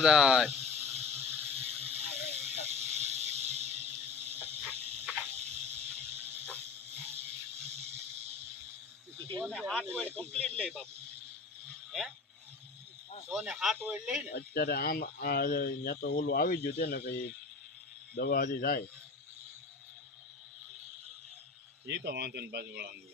જાય અત્યારે આમ ત્યાં તો ઓલું આવી ગયું છે ને કઈ દવા હજી જાય એ તો વાંધો ને બાજુ વાળા